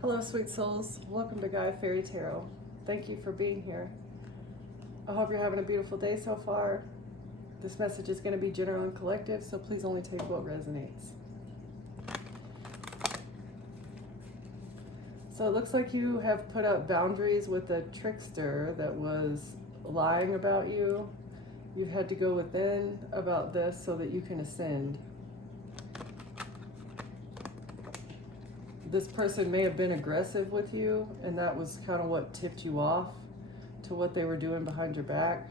Hello, sweet souls. Welcome to Gaia Fairy Tarot. Thank you for being here. I hope you're having a beautiful day so far. This message is going to be general and collective, so please only take what resonates. So it looks like you have put up boundaries with a trickster that was lying about you. You've had to go within about this so that you can ascend. This person may have been aggressive with you, and that was kind of what tipped you off to what they were doing behind your back.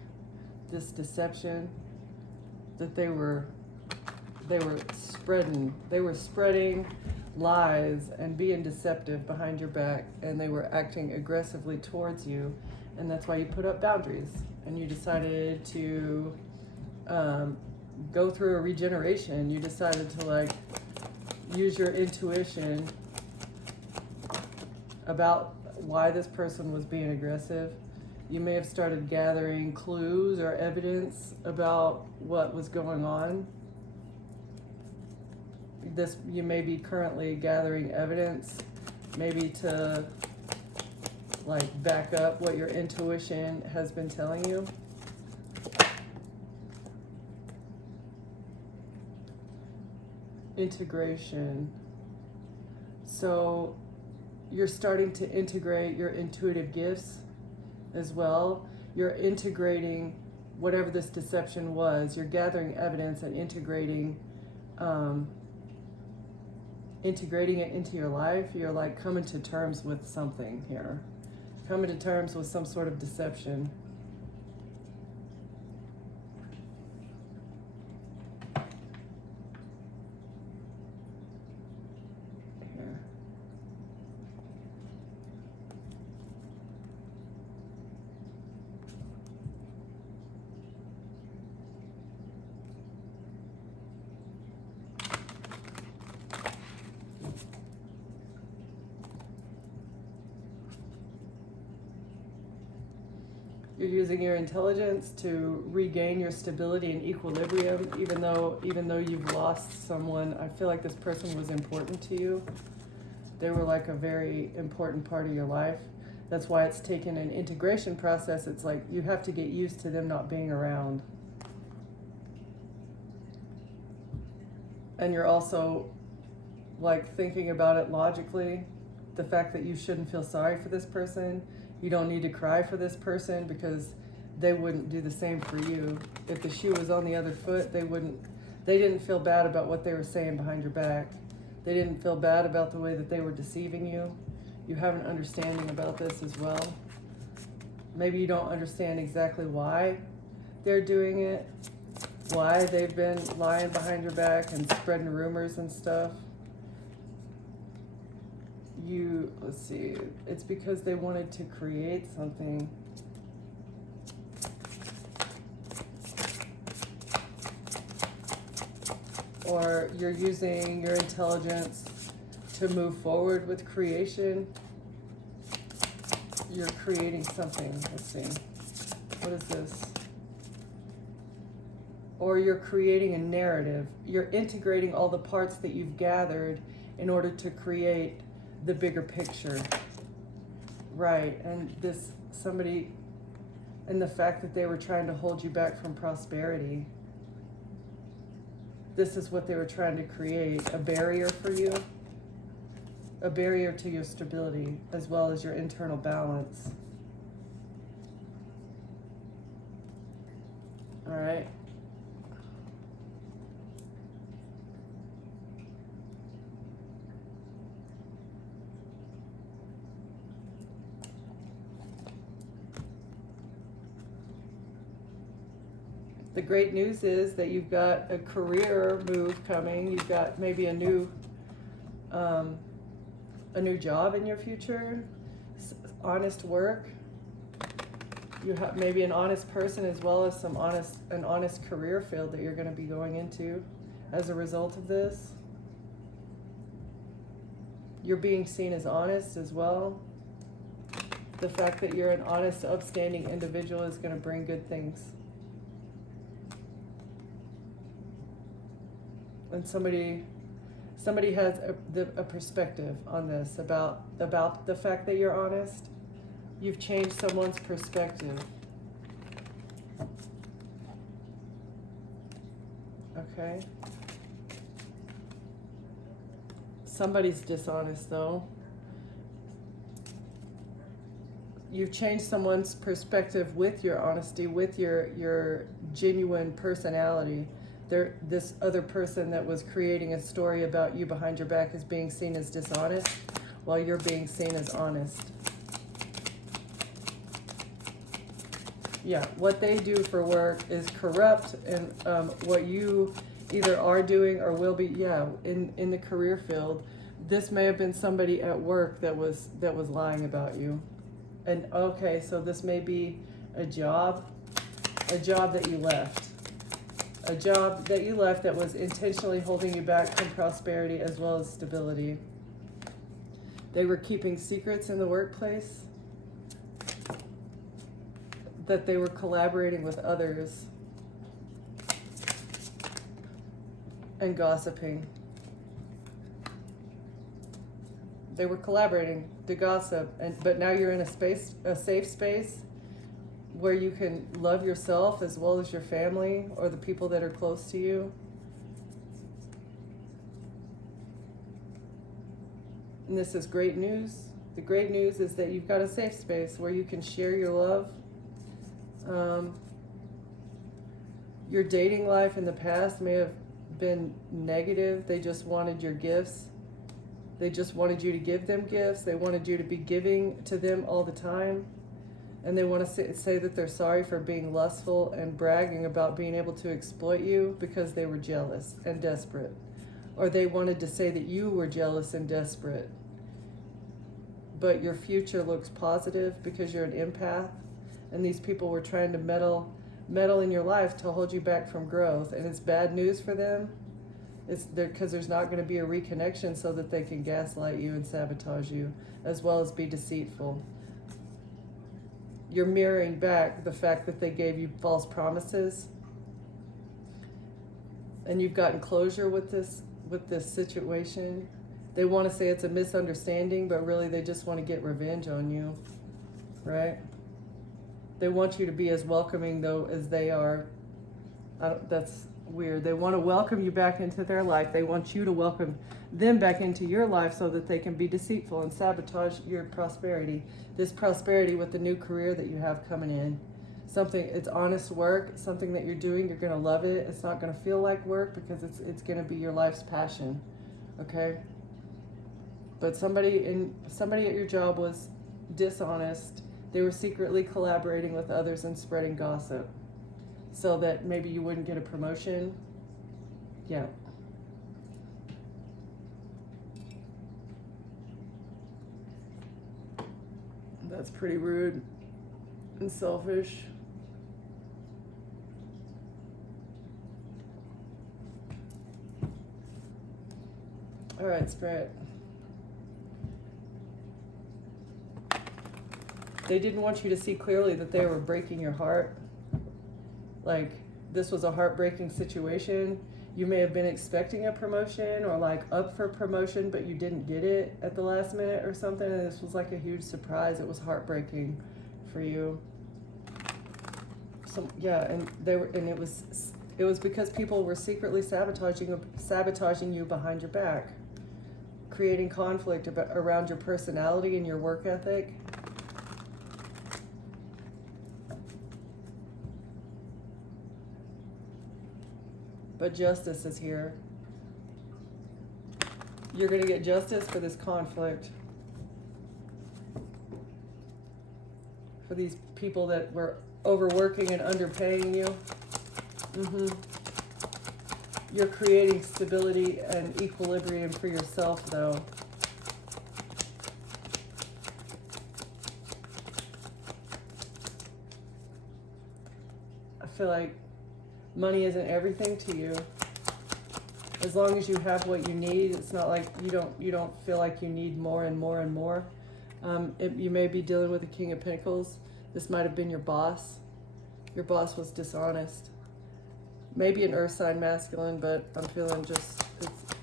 This deception that they were spreading lies and being deceptive behind your back, and they were acting aggressively towards you, and that's why you put up boundaries, and you decided to go through a regeneration. You decided to use your intuition about why this person was being aggressive. You may have started gathering clues or evidence about what was going on. You may be currently gathering evidence, maybe to back up what your intuition has been telling you. Integration. So you're starting to integrate your intuitive gifts as well. You're integrating whatever this deception was. You're gathering evidence and integrating it into your life. You're coming to terms with something here. Coming to terms with some sort of deception. You're using your intelligence to regain your stability and equilibrium, even though you've lost someone. I feel like this person was important to you. They were a very important part of your life. That's why it's taken an integration process. It's you have to get used to them not being around. And you're also thinking about it logically. The fact that you shouldn't feel sorry for this person. You don't need to cry for this person because they wouldn't do the same for you. If the shoe was on the other foot, they didn't feel bad about what they were saying behind your back. They didn't feel bad about the way that they were deceiving you. You have an understanding about this as well. Maybe you don't understand exactly why they're doing it, why they've been lying behind your back and spreading rumors and stuff. Let's see, it's because they wanted to create something. Or you're using your intelligence to move forward with creation. You're creating something. Let's see. What is this? Or you're creating a narrative. You're integrating all the parts that you've gathered in order to create the bigger picture. Right, and and the fact that they were trying to hold you back from prosperity. This is what they were trying to create, a barrier for you, a barrier to your stability, as well as your internal balance. All right. The great news is that you've got a career move coming. You've got maybe a new job in your future, honest work. You have maybe an honest person as well as an honest career field that you're going to be going into as a result of this. You're being seen as honest as well. The fact that you're an honest, upstanding individual is going to bring good things. And somebody Somebody has a perspective on this about the fact that you're honest. You've changed someone's perspective. Okay. Somebody's dishonest though. You've changed someone's perspective with your honesty, with your genuine personality. This other person that was creating a story about you behind your back is being seen as dishonest, while you're being seen as honest. Yeah, what they do for work is corrupt, and what you either are doing or will be, in the career field. This may have been somebody at work that was lying about you. And okay, so this may be a job that you left. A job that you left that was intentionally holding you back from prosperity as well as stability. They were keeping secrets in the workplace. That they were collaborating with others. And gossiping. They were collaborating to gossip, but now you're in a safe space where you can love yourself as well as your family or the people that are close to you. And this is great news. The great news is that you've got a safe space where you can share your love. Your dating life in the past may have been negative. They just wanted your gifts. They just wanted you to give them gifts. They wanted you to be giving to them all the time. And they want to say that they're sorry for being lustful and bragging about being able to exploit you because they were jealous and desperate. Or they wanted to say that you were jealous and desperate. But your future looks positive because you're an empath. And these people were trying to meddle in your life to hold you back from growth. And it's bad news for them. It's because there's not going to be a reconnection so that they can gaslight you and sabotage you, as well as be deceitful. You're mirroring back the fact that they gave you false promises. And you've gotten closure with this situation. They want to say it's a misunderstanding, but really they just want to get revenge on you, right? They want you to be as welcoming, though, as they are. That's weird. They want to welcome you back into their life. They want you to welcome them back into your life so that they can be deceitful and sabotage your prosperity. This prosperity with the new career that you have coming in. It's honest work, something that you're doing, you're going to love it. It's not going to feel like work because it's going to be your life's passion, okay? But somebody at your job was dishonest. They were secretly collaborating with others and spreading gossip so that maybe you wouldn't get a promotion. Yeah. That's pretty rude and selfish. All right, Spirit. They didn't want you to see clearly that they were breaking your heart. Like, this was a heartbreaking situation. You may have been expecting a promotion or like up for promotion, but you didn't get it at the last minute or something. And this was like a huge surprise. It was heartbreaking for you. So yeah, and it was because people were secretly sabotaging you behind your back, creating conflict around your personality and your work ethic. But justice is here. You're going to get justice for this conflict. For these people that were overworking and underpaying you. You're creating stability and equilibrium for yourself, though. I feel like money isn't everything to you. As long as you have what you need, it's not like you don't feel like you need more and more and more. You may be dealing with the King of Pentacles. This might have been your boss. Your boss was dishonest. Maybe an earth sign masculine, but I'm feeling it's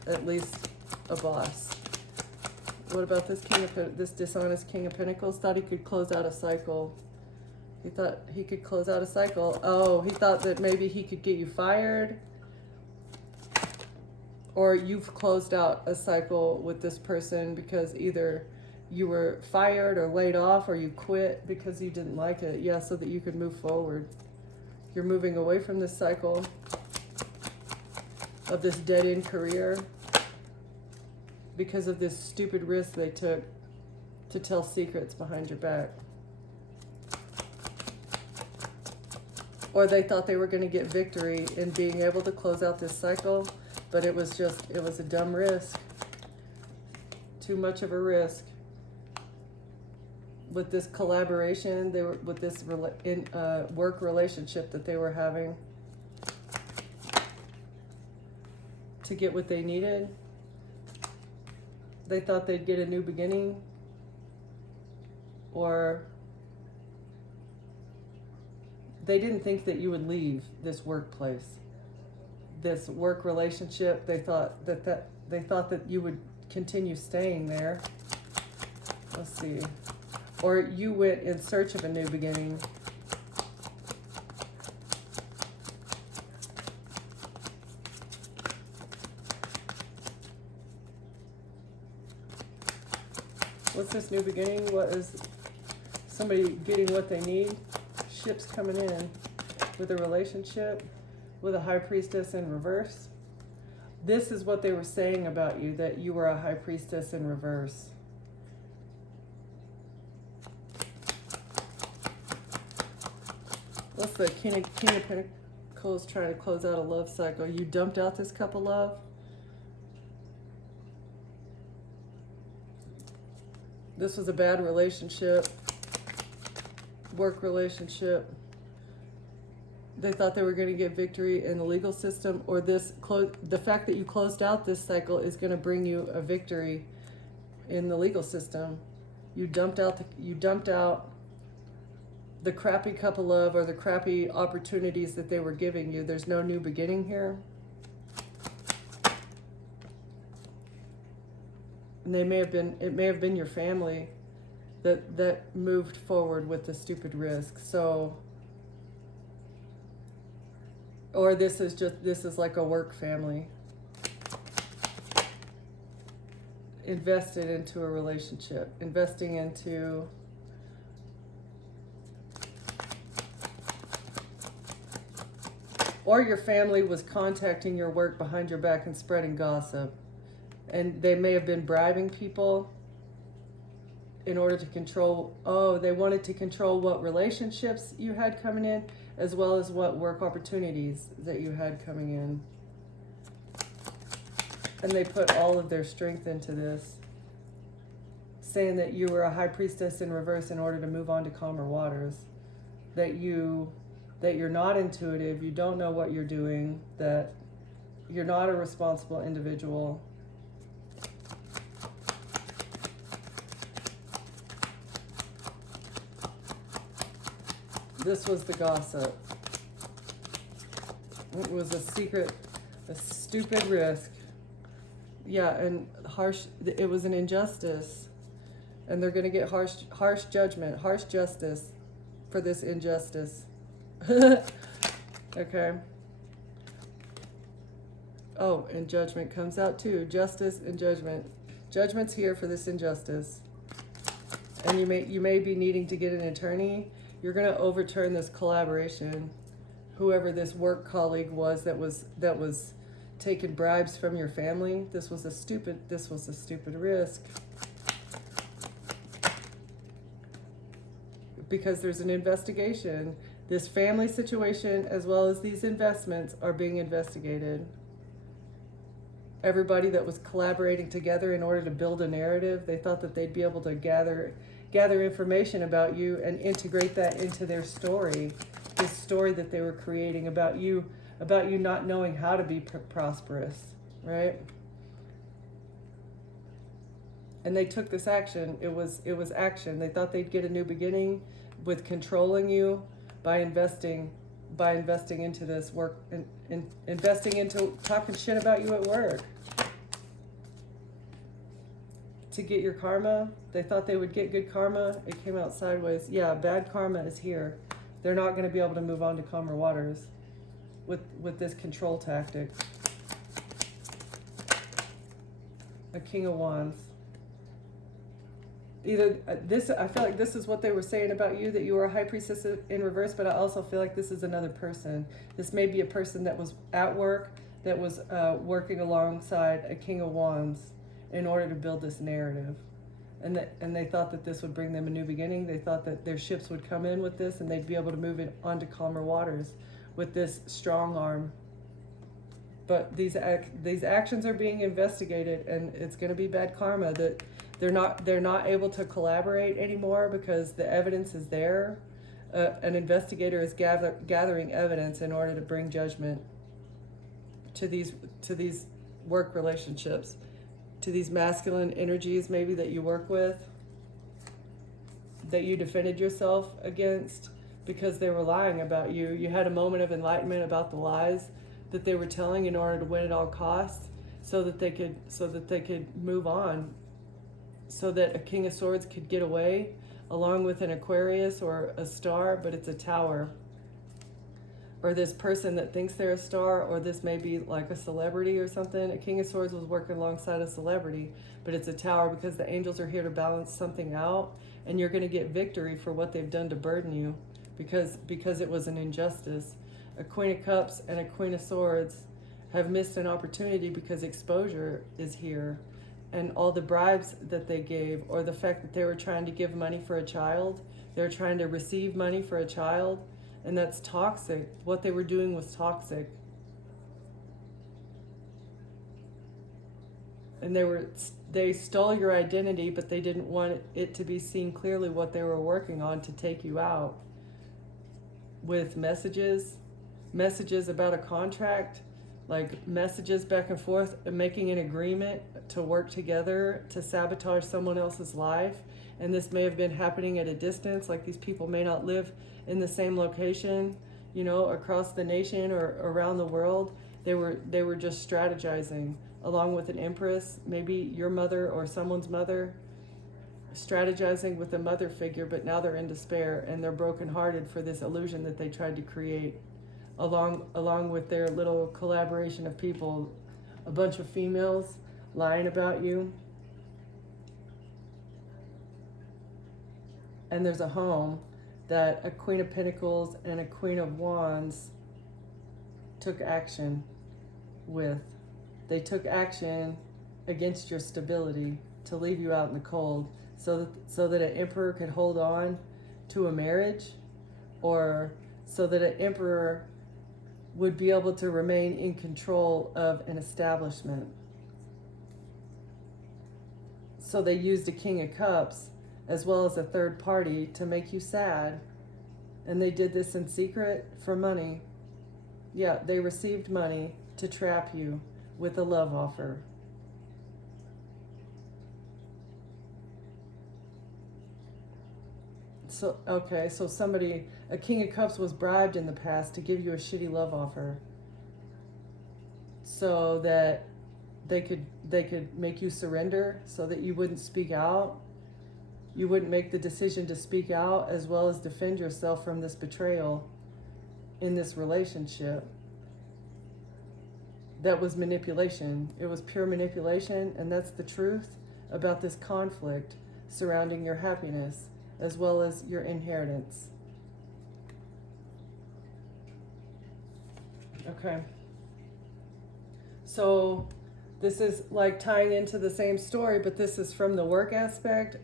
at least a boss. What about this dishonest King of Pentacles? Thought he could close out a cycle. He thought he could close out a cycle. Oh, he thought that maybe he could get you fired. Or you've closed out a cycle with this person because either you were fired or laid off, or you quit because you didn't like it. Yeah, so that you could move forward. You're moving away from this cycle of this dead-end career because of this stupid risk they took to tell secrets behind your back. Or they thought they were going to get victory in being able to close out this cycle, but it was a dumb risk. Too much of a risk. With this collaboration, with this work relationship that they were having to get what they needed. They thought they'd get a new beginning, or they didn't think that you would leave this workplace, this work relationship. They thought that you would continue staying there. Let's see. Or you went in search of a new beginning. What's this new beginning? What is somebody getting what they need? Ships coming in with a relationship, with a high priestess in reverse. This is what they were saying about you, that you were a high priestess in reverse. What's the King of Pentacles trying to close out a love cycle? You dumped out this cup of love. This was a bad relationship, work relationship. They thought they were going to get victory in the legal system, or the fact that you closed out this cycle is going to bring you a victory in the legal system. You dumped out the crappy cup of love, or the crappy opportunities that they were giving you. There's no new beginning here. And it may have been your family that moved forward with the stupid risk. So, or this is like a work family invested into a relationship, investing into or your family was contacting your work behind your back and spreading gossip. And they may have been bribing people in order to control, they wanted to control what relationships you had coming in, as well as what work opportunities that you had coming in. And they put all of their strength into this, saying that you were a high priestess in reverse in order to move on to calmer waters, that you're not intuitive, you don't know what you're doing, that you're not a responsible individual. This was the gossip. It was a secret, a stupid risk. Yeah, and it was an injustice. And they're going to get harsh judgment, harsh justice for this injustice. Okay. Oh, and judgment comes out too. Justice and judgment. Judgment's here for this injustice. And you may be needing to get an attorney. You're going to overturn this collaboration. Whoever this work colleague was that was taking bribes from your family. This was a stupid risk. Because there's an investigation. This family situation, as well as these investments, are being investigated. Everybody that was collaborating together in order to build a narrative, they thought that they'd be able to gather information about you and integrate that into their story, this story that they were creating about you not knowing how to be prosperous, right? And they took this action. It was action. They thought they'd get a new beginning with controlling you by investing into this work and investing into talking shit about you at work. to get your karma. They thought they would get good karma. It came out sideways. Yeah, bad karma is here. They're not going to be able to move on to calmer waters with this control tactic. A King of Wands. Either this, I feel like this is what they were saying about you, that you were a High Priestess in reverse, but I also feel like this is another person. This may be a person that was at work, that was working alongside a King of Wands in order to build this narrative. And they thought that this would bring them a new beginning. They thought that their ships would come in with this and they'd be able to move it onto calmer waters with this strong arm. But these actions are being investigated, and it's going to be bad karma. That they're not able to collaborate anymore because the evidence is there. An investigator is gathering evidence in order to bring judgment to these work relationships, to these masculine energies maybe that you work with, that you defended yourself against because they were lying about you. You had a moment of enlightenment about the lies that they were telling in order to win at all costs, so that they could move on, so that a King of Swords could get away along with an Aquarius or a star, but it's a tower. Or this person that thinks they're a star, or this may be like a celebrity or something. A King of Swords was working alongside a celebrity, but it's a tower because the angels are here to balance something out, and you're going to get victory for what they've done to burden you because it was an injustice. A Queen of Cups and a Queen of Swords have missed an opportunity because exposure is here. And all the bribes that they gave, or the fact that they were trying to give money for a child, they were trying to receive money for a child, and that's toxic. What they were doing was toxic. And they stole your identity, but they didn't want it to be seen clearly what they were working on to take you out. With messages about a contract, like messages back and forth, and making an agreement to work together to sabotage someone else's life. And this may have been happening at a distance, like these people may not live in the same location, you know, across the nation or around the world. They were just strategizing along with an empress, maybe your mother or someone's mother, strategizing with a mother figure, but now they're in despair and they're brokenhearted for this illusion that they tried to create, along with their little collaboration of people, a bunch of females lying about you. And there's a home that a Queen of Pentacles and a Queen of Wands took action with. They took action against your stability to leave you out in the cold, so that an emperor could hold on to a marriage, or so that an emperor would be able to remain in control of an establishment. So they used a King of Cups as well as a third party to make you sad. And they did this in secret for money. Yeah, they received money to trap you with a love offer. So, okay, so a King of Cups was bribed in the past to give you a shitty love offer so that they could make you surrender, so that you wouldn't speak out. You wouldn't make the decision to speak out as well as defend yourself from this betrayal in this relationship. That was manipulation. It was pure manipulation, and that's the truth about this conflict surrounding your happiness as well as your inheritance. Okay. So this is like tying into the same story, but this is from the work aspect.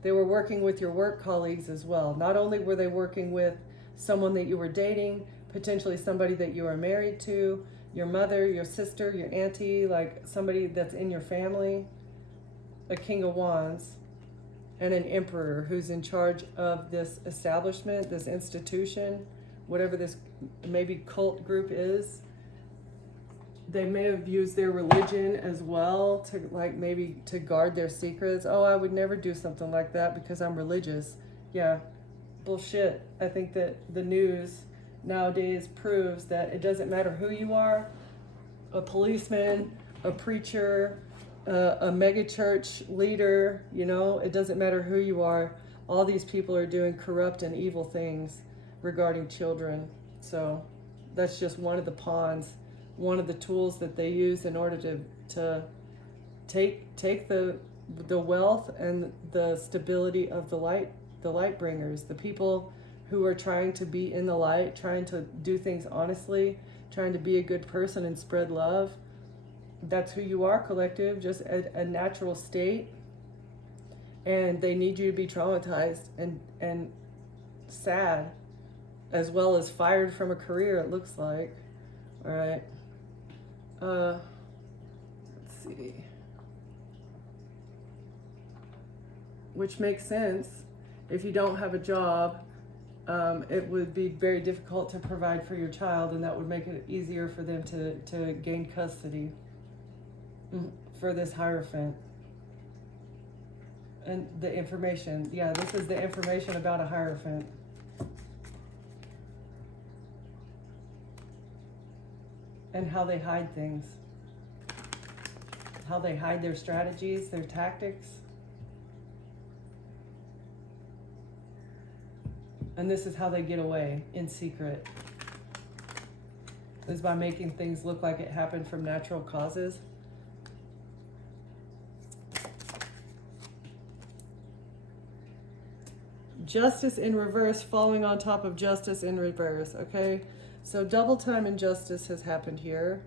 They were working with your work colleagues as well. Not only were they working with someone that you were dating, potentially somebody that you were married to, your mother, your sister, your auntie, like somebody that's in your family, a King of Wands, and an emperor who's in charge of this establishment, this institution, whatever this maybe cult group is. They may have used their religion as well to, like, maybe to guard their secrets. Oh, I would never do something like that because I'm religious. Yeah, bullshit. I think that the news nowadays proves that it doesn't matter who you are, a policeman, a preacher, a mega church leader, you know, it doesn't matter who you are. All these people are doing corrupt and evil things regarding children. So that's just one of the pawns, one of the tools that they use in order to take the wealth and the stability of the light bringers, the people who are trying to be in the light, trying to do things honestly, trying to be a good person and spread love. That's who you are, collective, just a natural state. And they need you to be traumatized and sad, as well as fired from a career, it looks like. All right. Let's see. Which makes sense. If you don't have a job, it would be very difficult to provide for your child, and that would make it easier for them to gain custody for this Hierophant. And the information, yeah, this is the information about a Hierophant. And how they hide things. How they hide their strategies, their tactics. And this is how they get away in secret. Is by making things look like it happened from natural causes. Justice in reverse, falling on top of justice in reverse, okay? So double time injustice has happened here.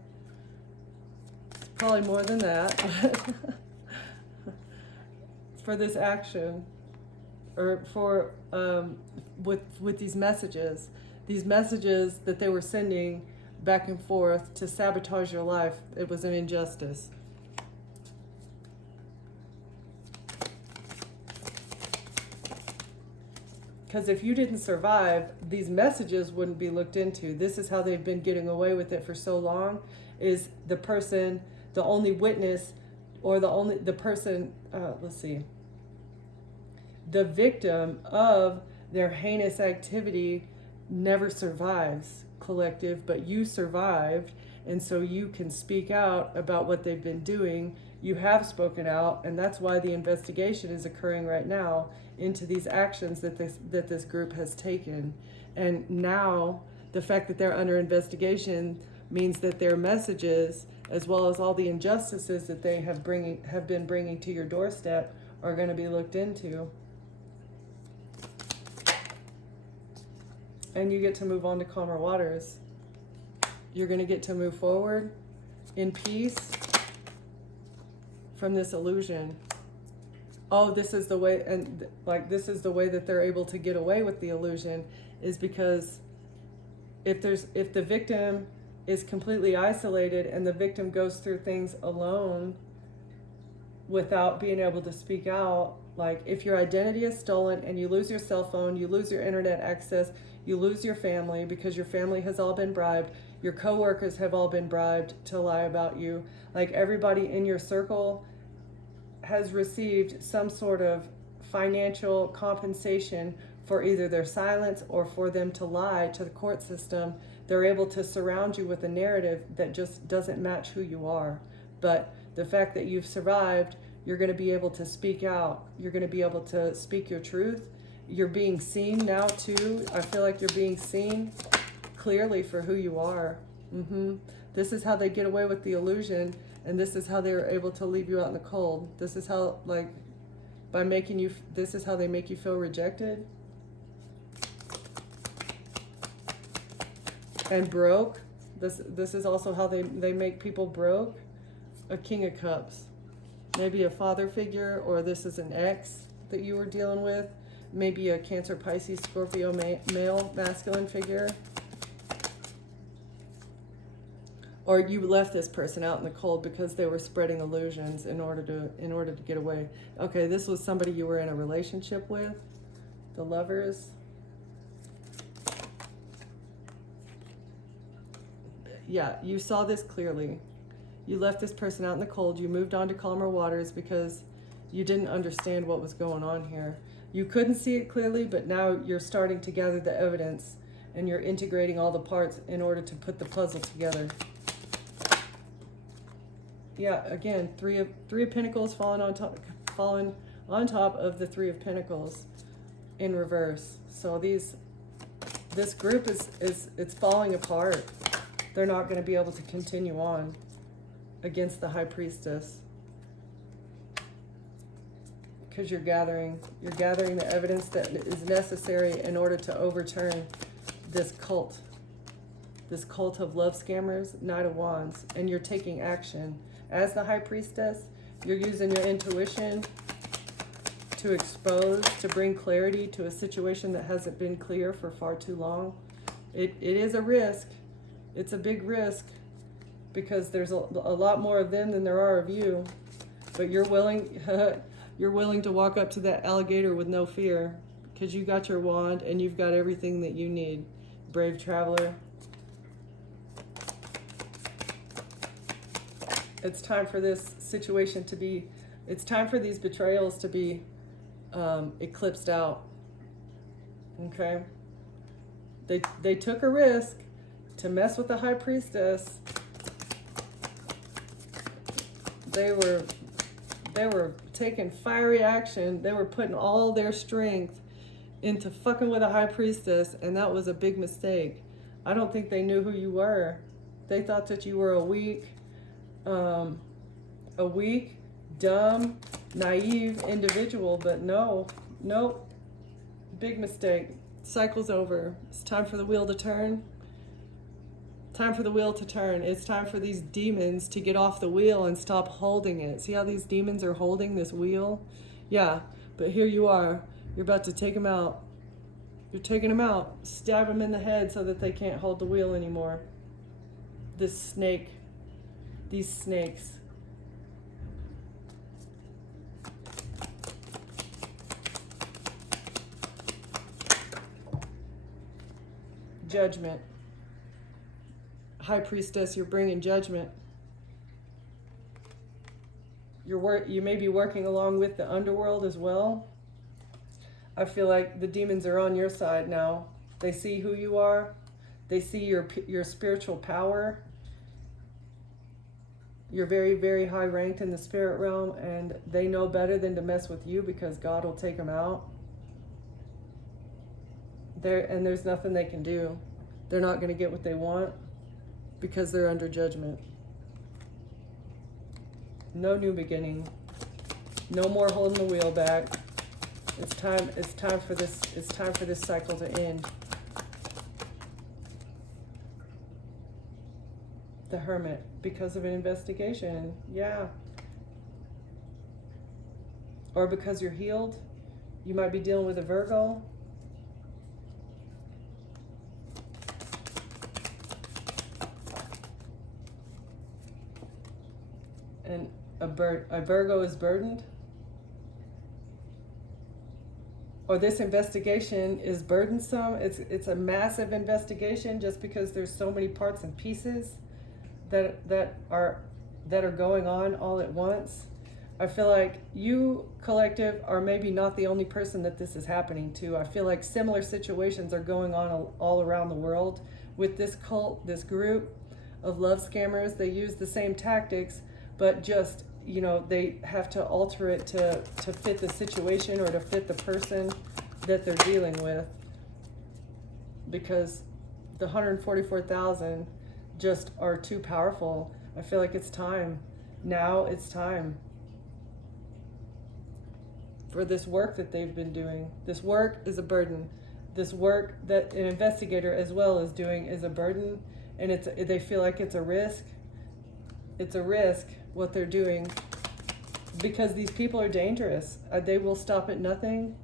Probably more than that. For this action, or for, with these messages that they were sending back and forth to sabotage your life, it was an injustice. Because if you didn't survive, these messages wouldn't be looked into. This is how they've been getting away with it for so long, is the person, the only witness, or the person, let's see, the victim of their heinous activity never survives, collective, but you survived, and so you can speak out about what they've been doing. You have spoken out, and that's why the investigation is occurring right now into these actions that this group has taken. And now the fact that they're under investigation means that their messages, as well as all the injustices that they have been bringing to your doorstep, are going to be looked into. And you get to move on to calmer waters. You're going to get to move forward in peace from this illusion. Oh, this is the way, and like this is the way that they're able to get away with the illusion, is because if the victim is completely isolated and the victim goes through things alone without being able to speak out, like if your identity is stolen and you lose your cell phone, you lose your internet access, you lose your family because your family has all been bribed, your coworkers have all been bribed to lie about you, like everybody in your circle has received some sort of financial compensation for either their silence or for them to lie to the court system. They're able to surround you with a narrative that just doesn't match who you are. But the fact that you've survived, you're going to be able to speak out. You're going to be able to speak your truth. You're being seen now too. I feel like you're being seen clearly for who you are. This is how they get away with the illusion, and this is how they're able to leave you out in the cold. This is how, like, by making you, this is how they make you feel rejected and broke. This is also how they make people broke. A King of Cups, maybe a father figure, or this is an ex that you were dealing with, maybe a Cancer, Pisces, Scorpio male masculine figure. Or you left this person out in the cold because they were spreading illusions in order to get away. Okay, this was somebody you were in a relationship with, the Lovers. Yeah, you saw this clearly. You left this person out in the cold. You moved on to calmer waters because you didn't understand what was going on here. You couldn't see it clearly, but now you're starting to gather the evidence and you're integrating all the parts in order to put the puzzle together. Yeah, again, three of Pentacles falling on top of the Three of Pentacles in reverse. So this group it's falling apart. They're not going to be able to continue on against the High Priestess, because you're gathering the evidence that is necessary in order to overturn this cult of love scammers, Knight of Wands, and you're taking action. As the High Priestess, you're using your intuition to expose, to bring clarity to a situation that hasn't been clear for far too long. It is a risk. It's a big risk, because there's a lot more of them than there are of you. But you're willing you're willing to walk up to that alligator with no fear, because you got your wand and you've got everything that you need. Brave traveler. It's time for this situation to be, it's time for these betrayals to be eclipsed out. Okay? They took a risk to mess with the High Priestess. They were taking fiery action. They were putting all their strength into fucking with a High Priestess, and that was a big mistake. I don't think they knew who you were. They thought that you were a weak, dumb, naive individual, but nope, big mistake. Cycle's over. It's time for the wheel to turn. Time for the wheel to turn. It's time for these demons to get off the wheel and stop holding it. See how these demons are holding this wheel? Yeah, but here you are. You're about to take them out. You're taking them out. Stab them in the head so that they can't hold the wheel anymore. This snake. These snakes. Judgment. High Priestess, you're bringing judgment. You may be working along with the underworld as well. I feel like the demons are on your side now. They see who you are. They see your spiritual power. You're very, very high ranked in the spirit realm, and they know better than to mess with you, because God will take them out. And there's nothing they can do. They're not going to get what they want, because they're under judgment. No new beginning. No more holding the wheel back. It's time for this cycle to end. The Hermit, because of an investigation. Yeah. Or because you're healed. You might be dealing with a Virgo. And a Virgo is burdened. Or this investigation is burdensome. It's a massive investigation, just because there's so many parts and pieces that are going on all at once. I feel like you, collective, are maybe not the only person that this is happening to. I feel like similar situations are going on all around the world with this cult, this group of love scammers. They use the same tactics, but just, they have to alter it to fit the situation or to fit the person that they're dealing with, because the 144,000 just are too powerful. I feel like it's time. Now it's time for this work that they've been doing. This work is a burden. This work that an investigator as well is doing is a burden, and they feel like it's a risk. It's a risk what they're doing, because these people are dangerous. They will stop at nothing.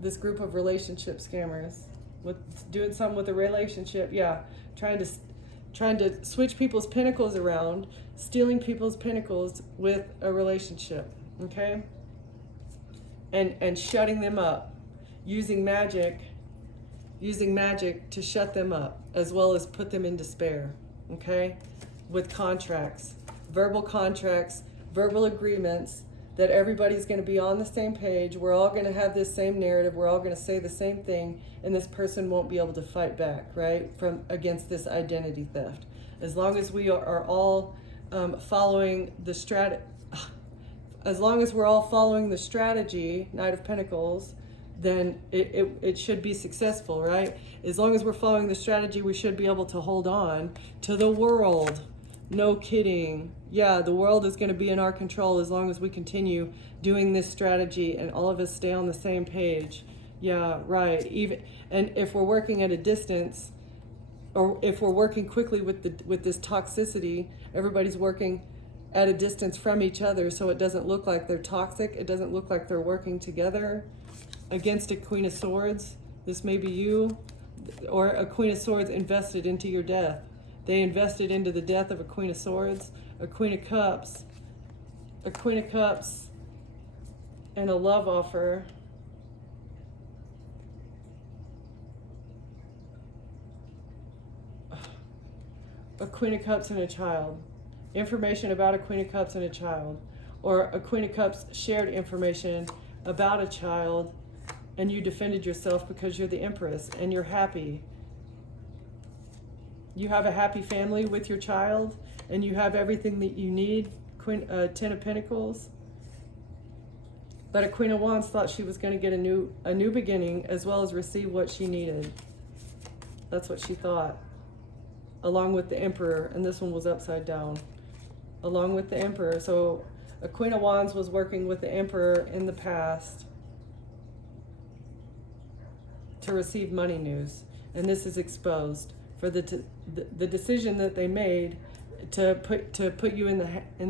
This group of relationship scammers, with doing something with a relationship, yeah, trying to switch people's pentacles around, stealing people's pentacles with a relationship, okay? And shutting them up, using magic to shut them up, as well as put them in despair, okay? With contracts, verbal agreements, that everybody's going to be on the same page. We're all going to have this same narrative. We're all going to say the same thing, and this person won't be able to fight back, right, against this identity theft. As long as we are all following the as long as we're all following the strategy, Knight of Pentacles, then it should be successful, right? As long as we're following the strategy, we should be able to hold on to the world. No kidding. Yeah, the world is going to be in our control as long as we continue doing this strategy and all of us stay on the same page. Yeah, right. And if we're working at a distance, or if we're working quickly with this toxicity, everybody's working at a distance from each other, so it doesn't look like they're toxic. It doesn't look like they're working together against a Queen of Swords. This may be you, or a Queen of Swords invested into your death. They invested into the death of a Queen of Swords, a Queen of Cups, and a love offer. A Queen of Cups and a child. Information about a Queen of Cups and a child. Or a Queen of Cups shared information about a child, and you defended yourself because you're the Empress and you're happy. You have a happy family with your child, and you have everything that you need. Ten of Pentacles. But a Queen of Wands thought she was going to get a new beginning, as well as receive what she needed. That's what she thought. Along with the Emperor, and this one was upside down. Along with the Emperor. So a Queen of Wands was working with the Emperor in the past to receive money news, and this is exposed for the decision that they made to put you in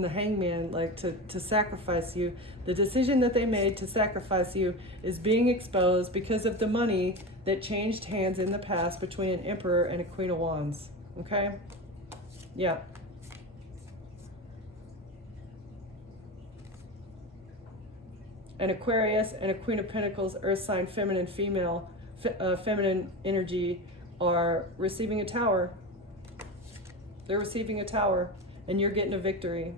the hangman, like to sacrifice you. The decision that they made to sacrifice you is being exposed because of the money that changed hands in the past between an Emperor and a Queen of Wands. Okay? Yeah. An Aquarius and a Queen of Pentacles, Earth sign, feminine, female, feminine energy are receiving a tower. They're receiving a tower, and you're getting a victory.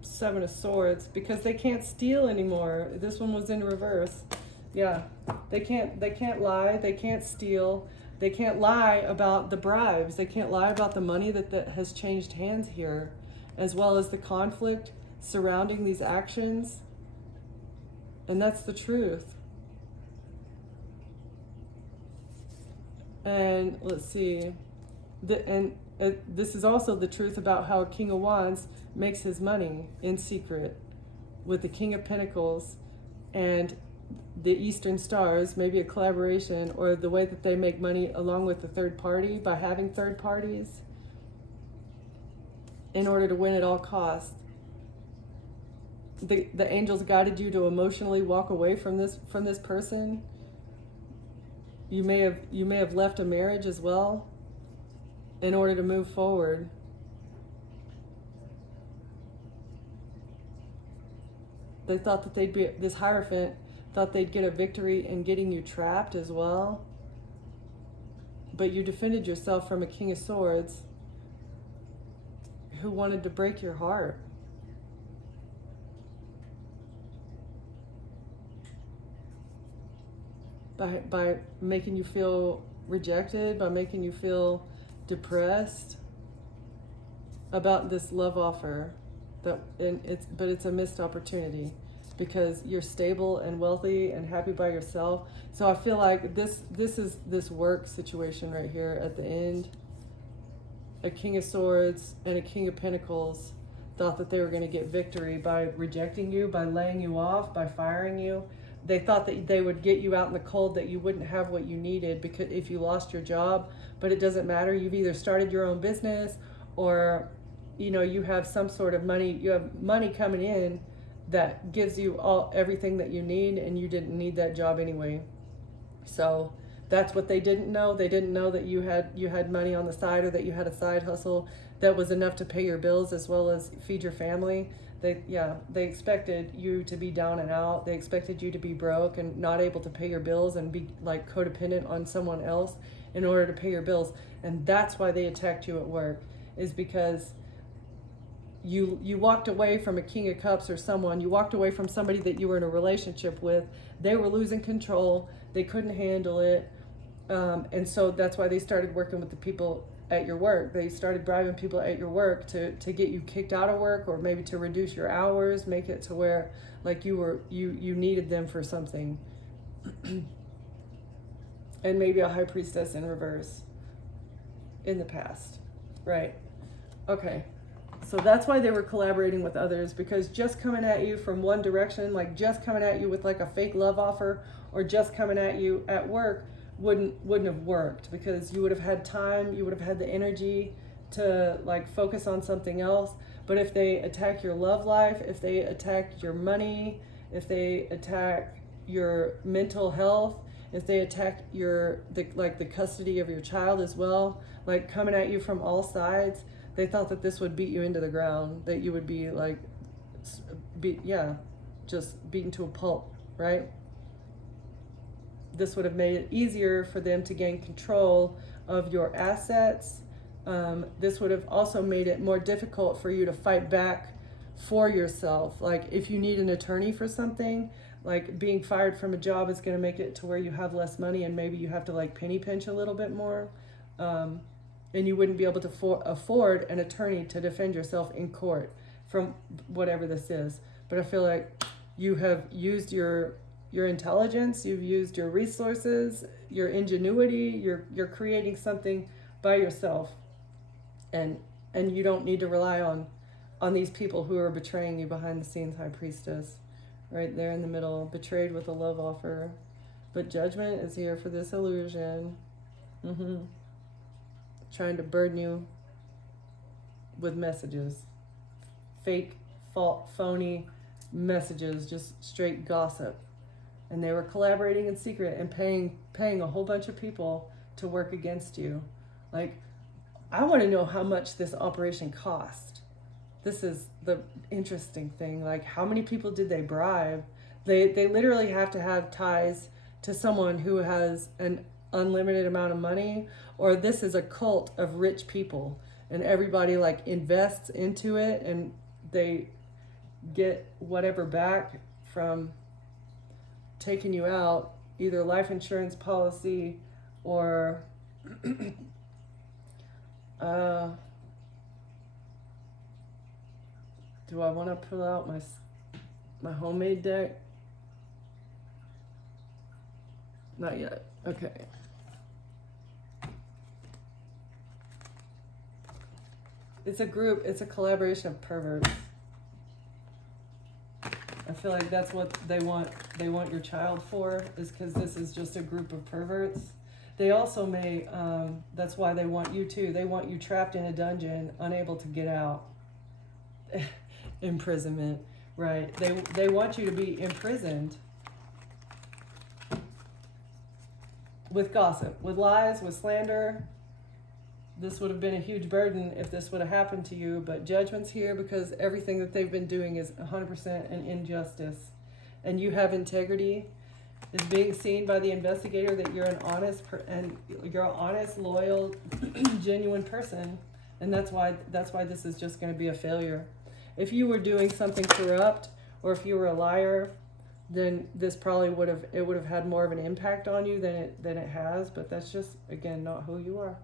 Seven of Swords, because they can't steal anymore. This one was in reverse. Yeah, they can't lie. They can't steal. They can't lie about the bribes. They can't lie about the money that has changed hands here, as well as the conflict surrounding these actions. And that's the truth. And let's see. This is also the truth about how a King of Wands makes his money in secret with the King of Pentacles and the Eastern Stars, maybe a collaboration, or the way that they make money along with the third party by having third parties in order to win at all costs. The angels guided you to emotionally walk away from this person. You may have left a marriage as well in order to move forward. They thought that this Hierophant thought they'd get a victory in getting you trapped as well. But you defended yourself from a King of Swords who wanted to break your heart. By making you feel rejected, by making you feel depressed about this love offer, but it's a missed opportunity because you're stable and wealthy and happy by yourself. So I feel like this is this work situation right here at the end. A King of Swords and a King of Pentacles thought that they were going to get victory by rejecting you, by laying you off, by firing you. They thought that they would get you out in the cold, that you wouldn't have what you needed because if you lost your job, but it doesn't matter. You've either started your own business or, you have some sort of money. You have money coming in that gives you everything that you need, and you didn't need that job anyway. So that's what they didn't know. They didn't know that you had money on the side, or that you had a side hustle that was enough to pay your bills as well as feed your family. They expected you to be down and out. They expected you to be broke and not able to pay your bills and be like codependent on someone else in order to pay your bills. And that's why they attacked you at work, is because you walked away from a King of Cups or someone. You walked away from somebody that you were in a relationship with. They were losing control. They couldn't handle it. And so that's why they started working with the people at your work. They started bribing people at your work to get you kicked out of work, or maybe to reduce your hours, make it to where like you needed them for something. And maybe a high priestess in reverse in the past, right? Okay, so that's why they were collaborating with others, because just coming at you from one direction, like just coming at you with like a fake love offer, or just coming at you at work wouldn't have worked, because you would have had time, you would have had the energy to like focus on something else. But if they attack your love life, if they attack your money, if they attack your mental health, if they attack the custody of your child as well, like coming at you from all sides, they thought that this would beat you into the ground, that you would be like, just beaten to a pulp, right? This would have made it easier for them to gain control of your assets. This would have also made it more difficult for you to fight back for yourself. Like if you need an attorney for something, like being fired from a job is going to make it to where you have less money, and maybe you have to like penny pinch a little bit more. And you wouldn't be able to afford an attorney to defend yourself in court from whatever this is. But I feel like you have used your intelligence, you've used your resources, your ingenuity, you're creating something by yourself. And you don't need to rely on these people who are betraying you behind the scenes, High Priestess. Right there in the middle, betrayed with a love offer. But judgment is here for this illusion. Trying to burden you with messages. Fake, phony messages, just straight gossip. And they were collaborating in secret and paying a whole bunch of people to work against you. Like, I want to know how much this operation cost. This is the interesting thing. Like, how many people did they bribe? They literally have to have ties to someone who has an unlimited amount of money, or this is a cult of rich people, and everybody like invests into it, and they get whatever back from taking you out, either life insurance policy or do I want to pull out my homemade deck? Not yet. Okay. It's a group, it's a collaboration of perverts. I feel like that's what they want your child for, is because this is just a group of perverts. They also may, that's why they want you too. They want you trapped in a dungeon, unable to get out. Imprisonment, right? They want you to be imprisoned with gossip, with lies, with slander. This would have been a huge burden if this would have happened to you, but judgment's here because everything that they've been doing is 100% an injustice. And you have integrity. It's being seen by the investigator that you're an honest, loyal, genuine person. And that's why this is just going to be a failure. If you were doing something corrupt, or if you were a liar, then this probably would have had more of an impact on you than it has. But that's just, again, not who you are.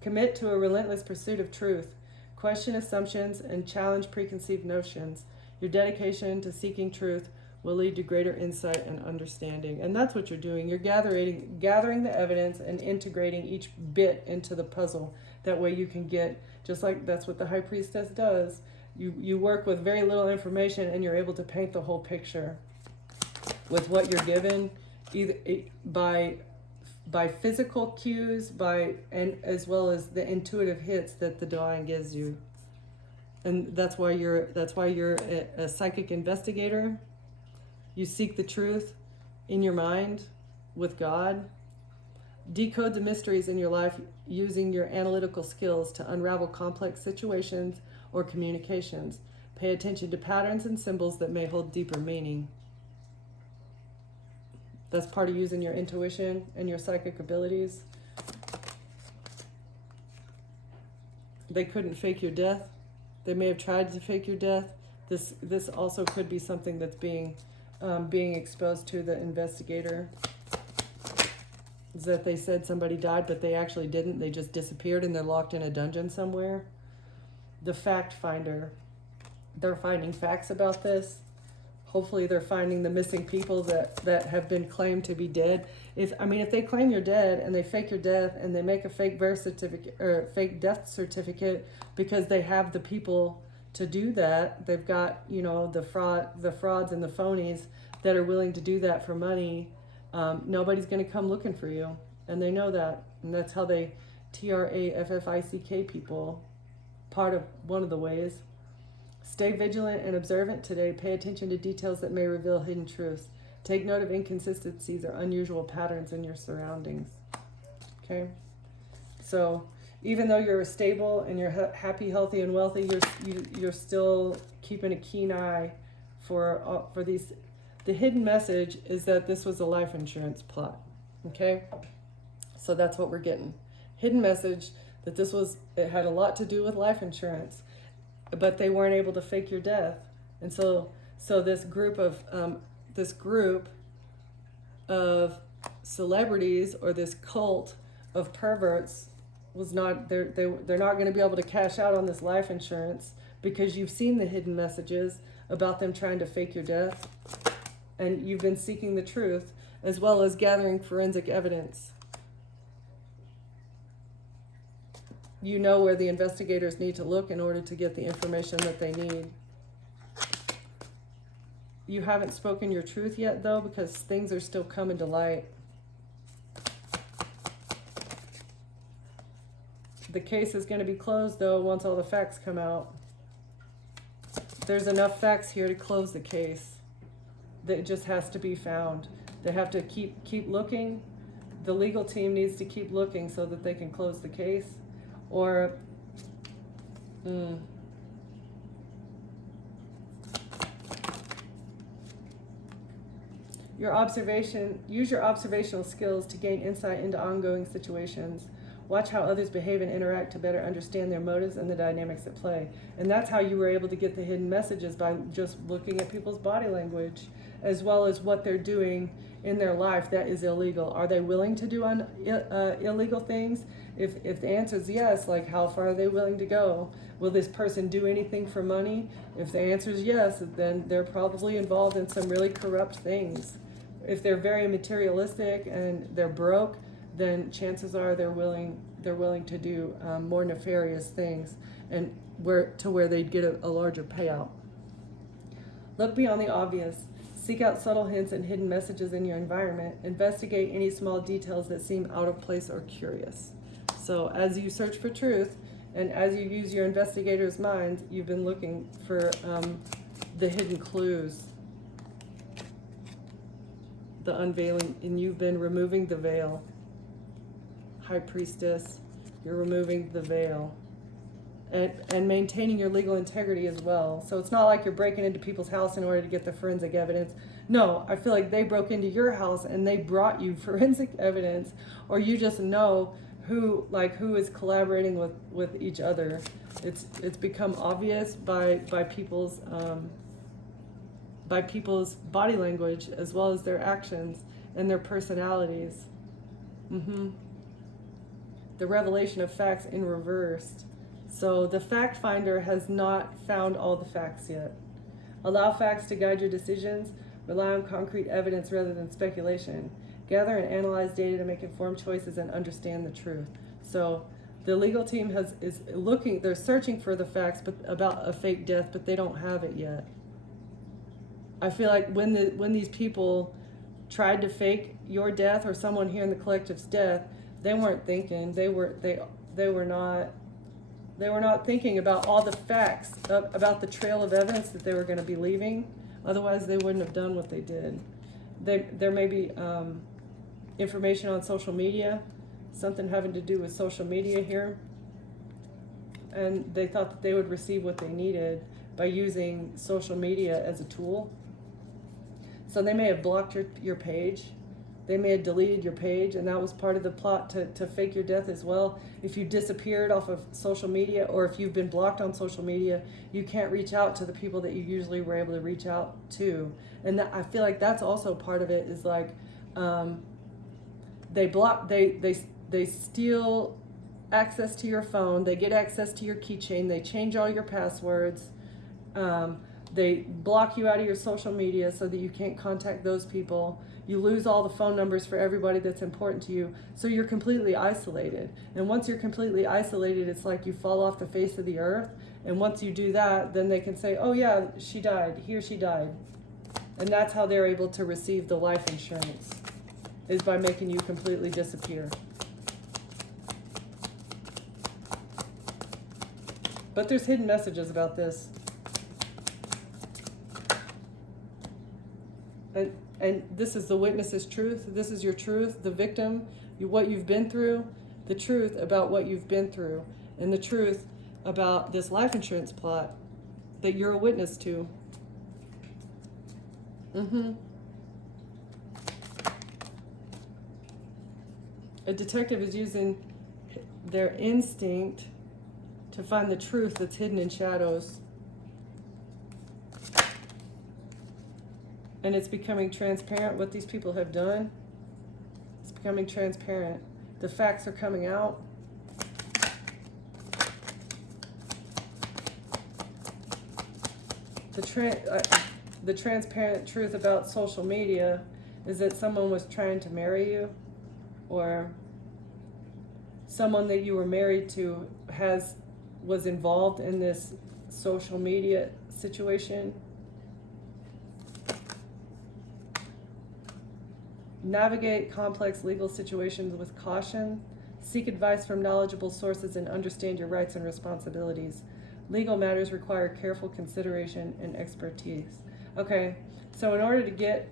Commit to a relentless pursuit of truth. Question assumptions and challenge preconceived notions. Your dedication to seeking truth will lead to greater insight and understanding. And that's what you're doing. You're gathering the evidence and integrating each bit into the puzzle. That way you can get, just like that's what the High Priestess does. You work with very little information, and you're able to paint the whole picture with what you're given, either by physical cues, and as well as the intuitive hits that the Divine gives you. And that's why you're a psychic investigator. You seek the truth in your mind with God. Decode the mysteries in your life using your analytical skills to unravel complex situations or communications. Pay attention to patterns and symbols that may hold deeper meaning. That's part of using your intuition and your psychic abilities. They couldn't fake your death. They may have tried to fake your death. This also could be something that's being exposed to the investigator. is that they said somebody died, but they actually didn't. They just disappeared and they're locked in a dungeon somewhere. The fact finder, they're finding facts about this. Hopefully they're finding the missing people that have been claimed to be dead. If they claim you're dead and they fake your death and they make a fake birth certificate or fake death certificate because they have the people to do that, they've got, the frauds and the phonies that are willing to do that for money. Nobody's going to come looking for you, and they know that, and that's how they TRAFFICK people. One of the ways. Stay vigilant and observant today. Pay attention to details that may reveal hidden truths. Take note of inconsistencies or unusual patterns in your surroundings. Okay? So even though you're stable and you're happy, healthy, and wealthy, you're still keeping a keen eye for these. The hidden message is that this was a life insurance plot. Okay? So that's what we're getting. Hidden message that it had a lot to do with life insurance. But they weren't able to fake your death, and so this group of celebrities or this cult of perverts was not they're not going to be able to cash out on this life insurance because you've seen the hidden messages about them trying to fake your death, and you've been seeking the truth as well as gathering forensic evidence. You know where the investigators need to look in order to get the information that they need. You haven't spoken your truth yet, though, because things are still coming to light. The case is going to be closed, though, once all the facts come out. There's enough facts here to close the case. That just has to be found. They have to keep looking. The legal team needs to keep looking so that they can close the case. Or, use your observational skills to gain insight into ongoing situations. Watch how others behave and interact to better understand their motives and the dynamics at play. And that's how you were able to get the hidden messages, by just looking at people's body language, as well as what they're doing in their life that is illegal. Are they willing to do illegal things? If the answer is yes, like how far are they willing to go? Will this person do anything for money? If the answer is yes, then they're probably involved in some really corrupt things. If they're very materialistic and they're broke, then chances are they're willing to do more nefarious things, and where they'd get a larger payout. Look beyond the obvious. Seek out subtle hints and hidden messages in your environment. Investigate any small details that seem out of place or curious. So as you search for truth, and as you use your investigator's mind, you've been looking for the hidden clues, the unveiling, and you've been removing the veil. High Priestess, you're removing the veil. And maintaining your legal integrity as well. So it's not like you're breaking into people's house in order to get the forensic evidence. No, I feel like they broke into your house and they brought you forensic evidence, or you just know who is collaborating with each other. It's become obvious by people's body language as well as their actions and their personalities. The revelation of facts in reverse. So the fact finder has not found all the facts yet. Allow facts to guide your decisions. Rely on concrete evidence rather than speculation. Gather and analyze data to make informed choices and understand the truth. So the legal team is looking, they're searching for the facts about a fake death, but they don't have it yet. I feel like when these people tried to fake your death or someone here in the collective's death, they weren't thinking. They were not thinking about all the facts, about the trail of evidence that they were going to be leaving. Otherwise, they wouldn't have done what they did. There may be information on social media, something having to do with social media here. And they thought that they would receive what they needed by using social media as a tool. So they may have blocked your page. They may have deleted your page, and that was part of the plot to fake your death as well. If you disappeared off of social media, or if you've been blocked on social media, you can't reach out to the people that you usually were able to reach out to. And I feel like that's also part of it, is like they steal access to your phone, they get access to your keychain, they change all your passwords, they block you out of your social media so that you can't contact those people. You lose all the phone numbers for everybody that's important to you, so you're completely isolated. And once you're completely isolated, it's like you fall off the face of the earth. And once you do that, then they can say, oh yeah, she died, he or she died. And that's how they're able to receive the life insurance, is by making you completely disappear. But there's hidden messages about this. And this is the witness's truth. This is your truth, the victim, what you've been through, the truth about what you've been through, and the truth about this life insurance plot that you're a witness to. A detective is using their instinct to find the truth that's hidden in shadows. And it's becoming transparent what these people have done. It's becoming transparent. The facts are coming out. The transparent truth about social media is that someone was trying to marry you, or someone that you were married to was involved in this social media situation. Navigate complex legal situations with caution. Seek advice from knowledgeable sources and understand your rights and responsibilities. Legal matters require careful consideration and expertise. Okay, so in order to get,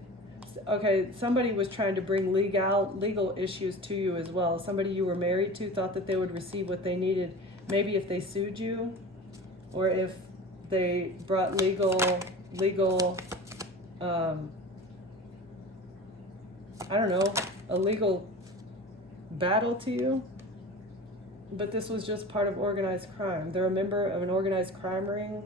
somebody was trying to bring legal issues to you as well. Somebody you were married to thought that they would receive what they needed, maybe if they sued you, or if they brought legal, I don't know, a legal battle to you. But this was just part of organized crime. They're a member of an organized crime ring.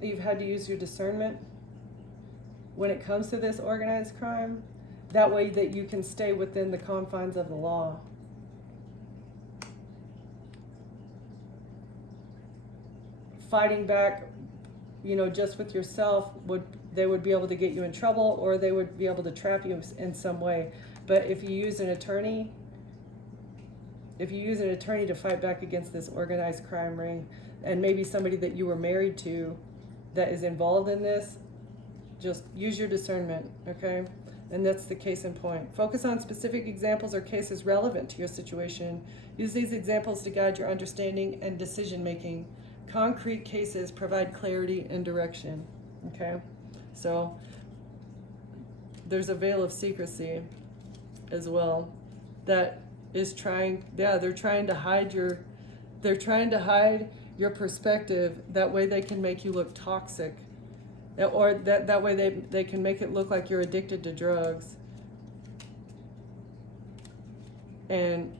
You've had to use your discernment when it comes to this organized crime. That way that you can stay within the confines of the law. Fighting back, just with yourself, they would be able to get you in trouble, or they would be able to trap you in some way. But if you use an attorney to fight back against this organized crime ring, and maybe somebody that you were married to that is involved in this, just use your discernment, okay? And that's the case in point. Focus on specific examples or cases relevant to your situation. Use these examples to guide your understanding and decision making. Concrete cases provide clarity and direction, okay? So there's a veil of secrecy as well that is they're trying to hide your perspective. That way they can make you look toxic. That way they can make it look like you're addicted to drugs, and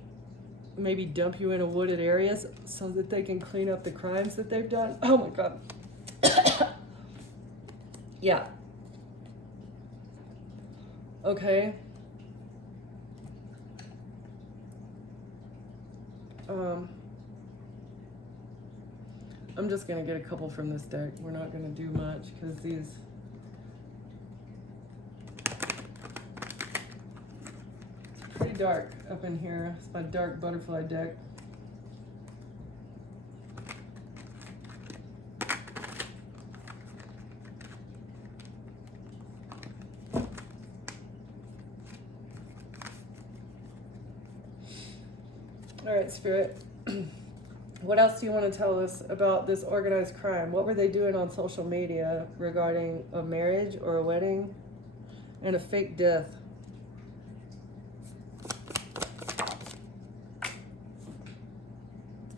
maybe dump you in a wooded areas so that they can clean up the crimes that they've done. Oh my God. Yeah. Okay. I'm just going to get a couple from this deck. We're not going to do much because it's pretty dark up in here. It's my dark butterfly deck. All right, Spirit. What else do you want to tell us about this organized crime? What were they doing on social media regarding a marriage or a wedding and a fake death?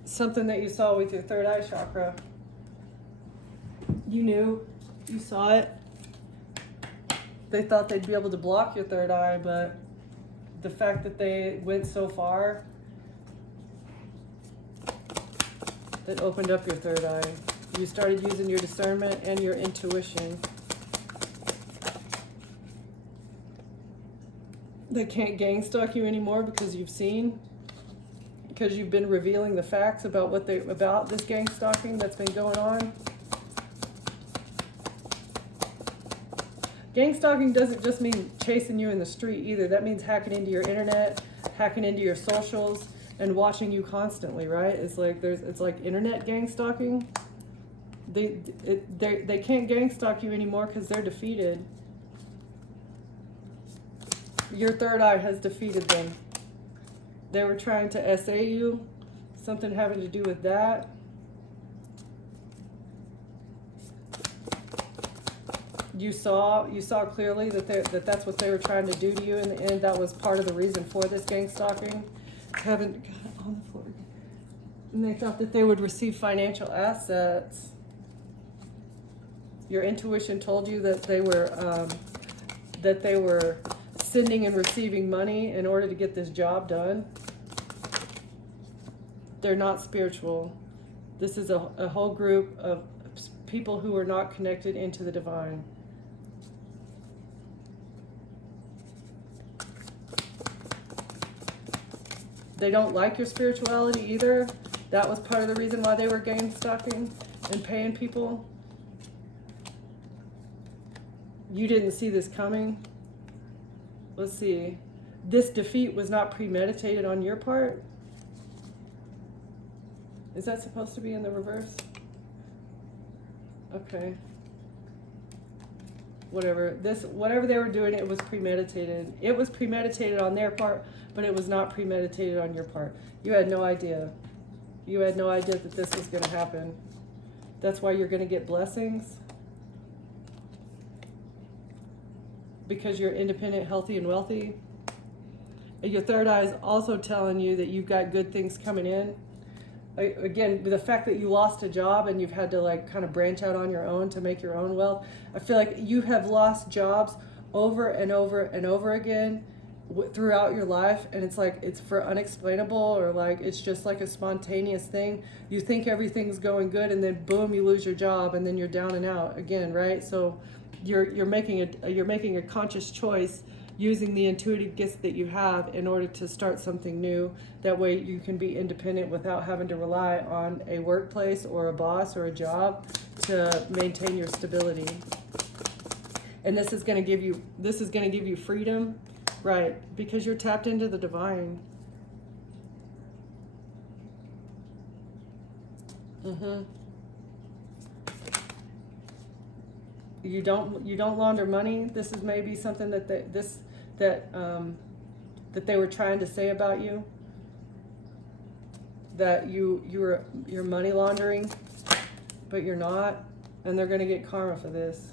Something that you saw with your third eye chakra. You knew, you saw it. They thought they'd be able to block your third eye, but the fact that they went so far, that opened up your third eye. You started using your discernment and your intuition. They can't gang stalk you anymore because you've seen, because you've been revealing the facts about about this gang stalking that's been going on. Gang stalking doesn't just mean chasing you in the street either. That means hacking into your internet, hacking into your socials, and watching you constantly, right? It's like internet gang stalking. They can't gang stalk you anymore because they're defeated. Your third eye has defeated them. They were trying to SA you, something having to do with that. You saw clearly that that's what they were trying to do to you in the end. That was part of the reason for this gang stalking. Haven't got on the floor. And they thought that they would receive financial assets. Your intuition told you that they were sending and receiving money in order to get this job done. They're not spiritual. This is a whole group of people who are not connected into the divine. They don't like your spirituality either. That was part of the reason why they were gang stalking and paying people. You didn't see this coming. Let's see. This defeat was not premeditated on your part. Is that supposed to be in the reverse? Okay. Whatever they were doing, it was premeditated. It was premeditated on their part, but it was not premeditated on your part. You had no idea. You had no idea that this was going to happen. That's why you're going to get blessings. Because you're independent, healthy, and wealthy. And your third eye is also telling you that you've got good things coming in. Again, the fact that you lost a job and you've had to like kind of branch out on your own to make your own wealth. I feel like you have lost jobs over and over and over again throughout your life, and it's like it's for unexplainable, or like it's just like a spontaneous thing. You think everything's going good, and then boom, you lose your job, and then you're down and out again, right? So you're making a conscious choice using the intuitive gifts that you have in order to start something new. That way you can be independent without having to rely on a workplace or a boss or a job to maintain your stability. And this is going to give you freedom, right? Because you're tapped into the divine. You don't launder money. This is maybe something that they were trying to say about you. That you're money laundering, but you're not, and they're going to get karma for this.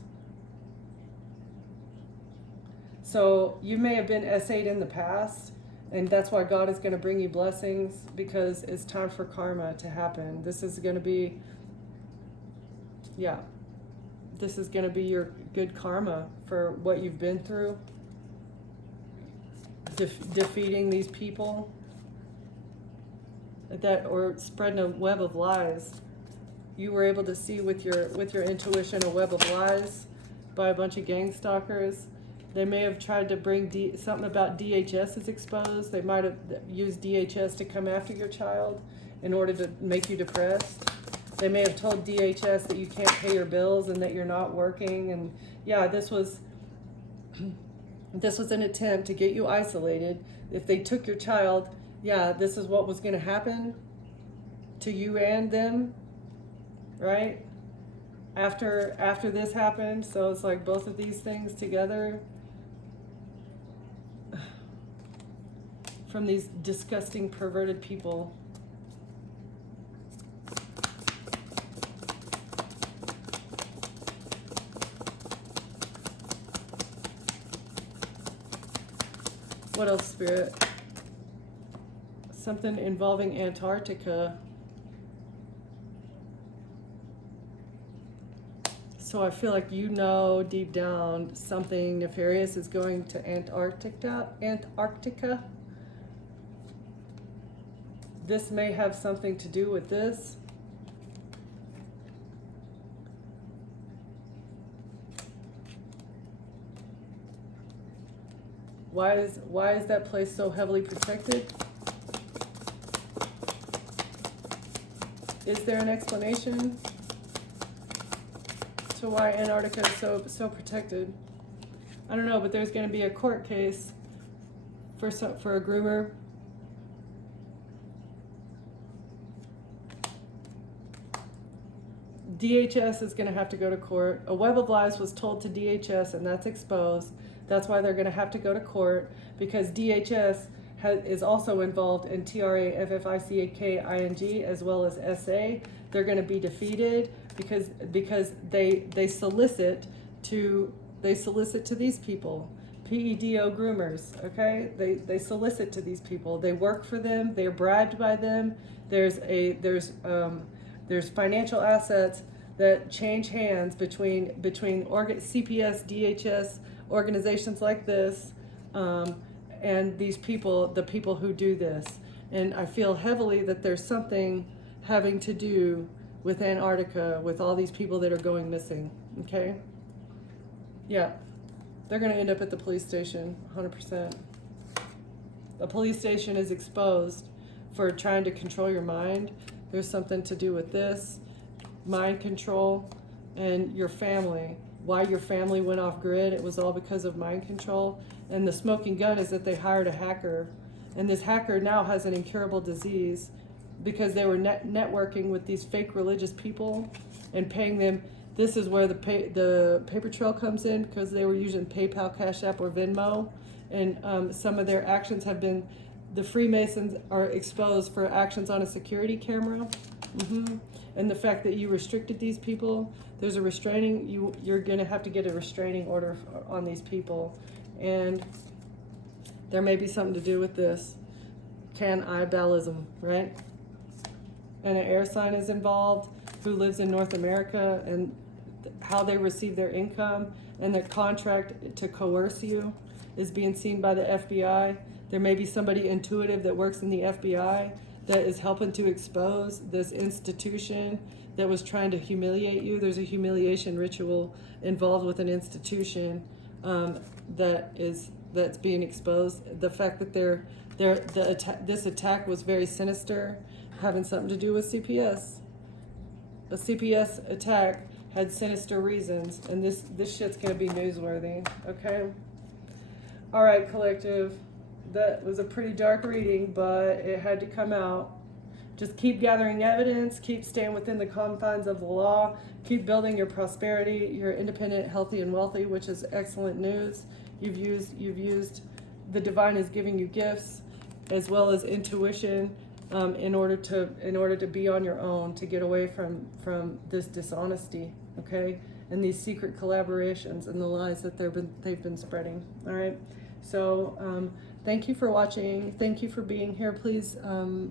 So you may have been SA'd in the past, and that's why God is going to bring you blessings, because it's time for karma to happen. This is going to be, this is going to be your good karma for what you've been through. Defeating these people or spreading a web of lies. You were able to see with your intuition a web of lies by a bunch of gang stalkers. They may have tried to bring something about DHS is exposed. They might have used DHS to come after your child in order to make you depressed. They may have told DHS that you can't pay your bills and that you're not working. And this was an attempt to get you isolated. If they took your child, this is what was going to happen to you and them, right? After this happened. So it's like both of these things together from these disgusting, perverted people. What else, Spirit? Something involving Antarctica. So I feel like you know deep down something nefarious is going to Antarctica. This may have something to do with this. Why is that place so heavily protected? Is there an explanation to why Antarctica is so protected? I don't know, but there's going to be a court case for a groomer. DHS is going to have to go to court. A Web of Lies was told to DHS, and that's exposed. That's why they're going to have to go to court, because DHS is also involved in TRAFFICAKING as well as SA. They're going to be defeated because they solicit to these people, PEDO groomers. Okay, they solicit to these people. They work for them. They're bribed by them. There's financial assets that change hands between CPS, DHS, organizations like this, and these people, the people who do this. And I feel heavily that there's something having to do with Antarctica, with all these people that are going missing. Okay? Yeah. They're going to end up at the police station, 100%. The police station is exposed for trying to control your mind. There's something to do with this, mind control, and your family. Why your family went off grid, it was all because of mind control. And the smoking gun is that they hired a hacker. And this hacker now has an incurable disease because they were networking with these fake religious people and paying them. This is where the paper trail comes in, because they were using PayPal, Cash App, or Venmo. And some of their actions have been, the Freemasons are exposed for actions on a security camera. And the fact that you restricted these people, there's a restraining, you're going to have to get a restraining order on these people. And there may be something to do with this cannibalism, right? And an air sign is involved who lives in North America, and how they receive their income, and their contract to coerce you is being seen by the FBI. There may be somebody intuitive that works in the FBI that is helping to expose this institution that was trying to humiliate you. There's a humiliation ritual involved with an institution that's being exposed. The fact that this attack was very sinister, having something to do with CPS. A CPS attack had sinister reasons, and this shit's gonna be newsworthy. Okay. All right, collective. That was a pretty dark reading, but it had to come out. Just keep gathering evidence, keep staying within the confines of the law, keep building your prosperity. You're independent, healthy, and wealthy, which is excellent news. You've used the divine is giving you gifts as well as intuition in order to be on your own, to get away from this dishonesty, okay? And these secret collaborations and the lies that they've been spreading. All right. So thank you for watching. Thank you for being here. Please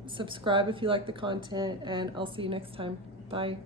subscribe if you like the content, and I'll see you next time. Bye.